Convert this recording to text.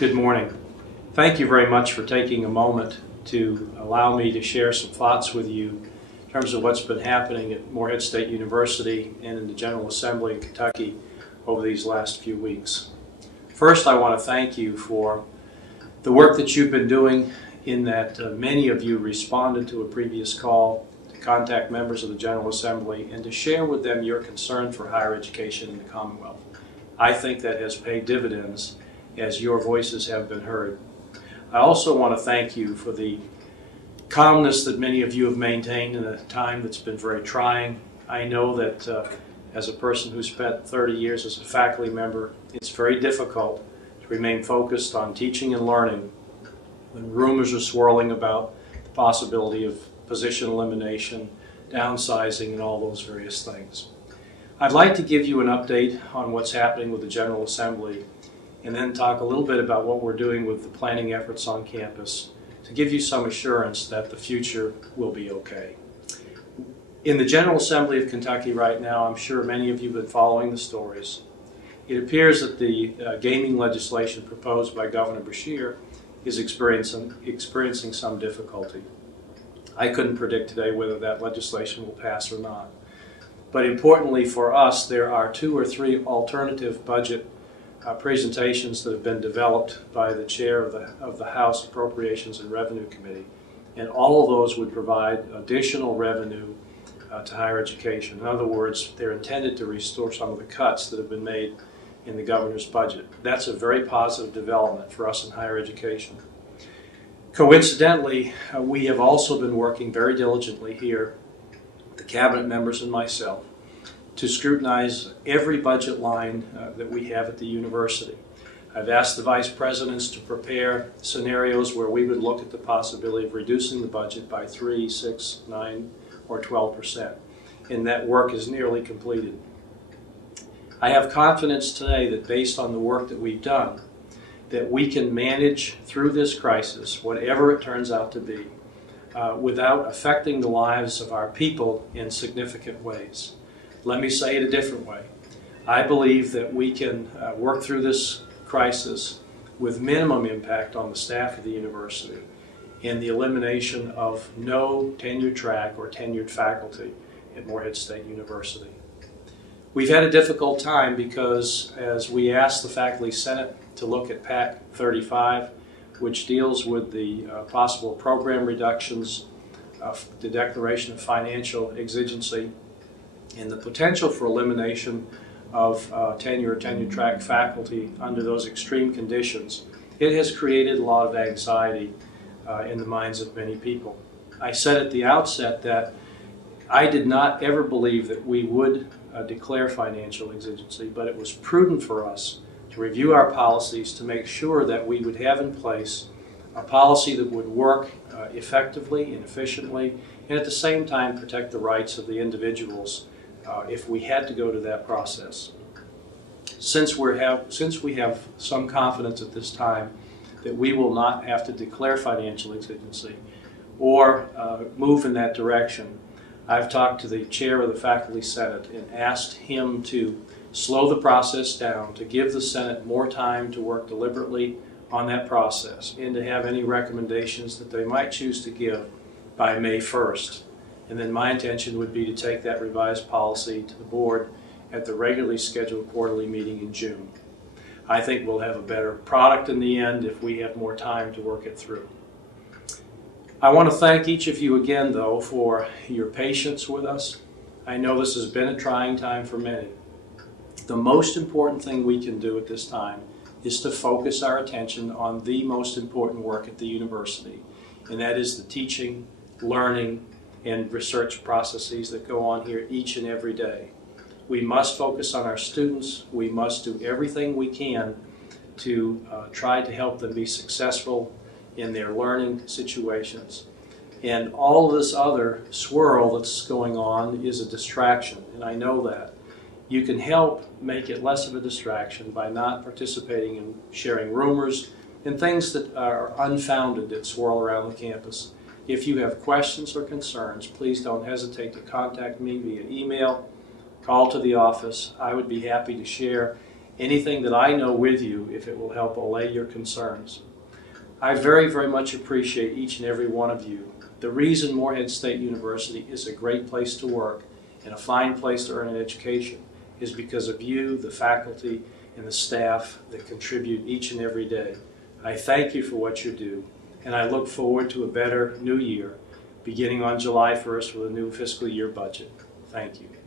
Good morning. Thank you very much for taking a moment to allow me to share some thoughts with you in terms of what's been happening at Morehead State University and in the General Assembly in Kentucky over these last few weeks. First, I want to thank you for the work that you've been doing in that many of you responded to a previous call to contact members of the General Assembly and to share with them your concern for higher education in the Commonwealth. I think that has paid dividends as your voices have been heard. I also want to thank you for the calmness that many of you have maintained in a time that's been very trying. I know that as a person who spent 30 years as a faculty member, it's very difficult to remain focused on teaching and learning when rumors are swirling about the possibility of position elimination, downsizing, and all those various things. I'd like to give you an update on what's happening with the General Assembly and then talk a little bit about what we're doing with the planning efforts on campus to give you some assurance that the future will be okay. In the General Assembly of Kentucky right now, I'm sure many of you have been following the stories. It appears that the gaming legislation proposed by Governor Beshear is experiencing some difficulty. I couldn't predict today whether that legislation will pass or not. But importantly for us, there are 2 or 3 alternative budget presentations that have been developed by the chair of the House Appropriations and Revenue Committee, and all of those would provide additional revenue to higher education. In other words, they're intended to restore some of the cuts that have been made in the governor's budget. That's a very positive development for us in higher education. Coincidentally, we have also been working very diligently here, the cabinet members and myself, to scrutinize every budget line that we have at the university. I've asked the vice presidents to prepare scenarios where we would look at the possibility of reducing the budget by 3, 6, 9, or 12%, and that work is nearly completed. I have confidence today that based on the work that we've done, that we can manage through this crisis, whatever it turns out to be, without affecting the lives of our people in significant ways. Let me say it a different way. I believe that we can work through this crisis with minimum impact on the staff of the university and the elimination of no tenure track or tenured faculty at Morehead State University. We've had a difficult time because as we asked the Faculty Senate to look at PAC 35, which deals with the possible program reductions, the declaration of financial exigency, and the potential for elimination of tenure or tenure track faculty under those extreme conditions, it has created a lot of anxiety in the minds of many people. I said at the outset that I did not ever believe that we would declare financial exigency, but it was prudent for us to review our policies to make sure that we would have in place a policy that would work effectively and efficiently, and at the same time protect the rights of the individuals if we had to go to that process. Since we have some confidence at this time that we will not have to declare financial exigency or move in that direction, I've talked to the chair of the Faculty Senate and asked him to slow the process down, to give the Senate more time to work deliberately on that process and to have any recommendations that they might choose to give by May 1st. And then my intention would be to take that revised policy to the board at the regularly scheduled quarterly meeting in June. I think we'll have a better product in the end if we have more time to work it through. I want to thank each of you again, though, for your patience with us. I know this has been a trying time for many. The most important thing we can do at this time is to focus our attention on the most important work at the university, and that is the teaching, learning, and research processes that go on here each and every day. We must focus on our students. We must do everything we can to try to help them be successful in their learning situations. And all of this other swirl that's going on is a distraction, and I know that. You can help make it less of a distraction by not participating in sharing rumors and things that are unfounded that swirl around the campus. If you have questions or concerns, please don't hesitate to contact me via email, call to the office. I would be happy to share anything that I know with you if it will help allay your concerns. I very, very much appreciate each and every one of you. The reason Morehead State University is a great place to work and a fine place to earn an education is because of you, the faculty, and the staff that contribute each and every day. I thank you for what you do, and I look forward to a better new year, beginning on July 1st with a new fiscal year budget. Thank you.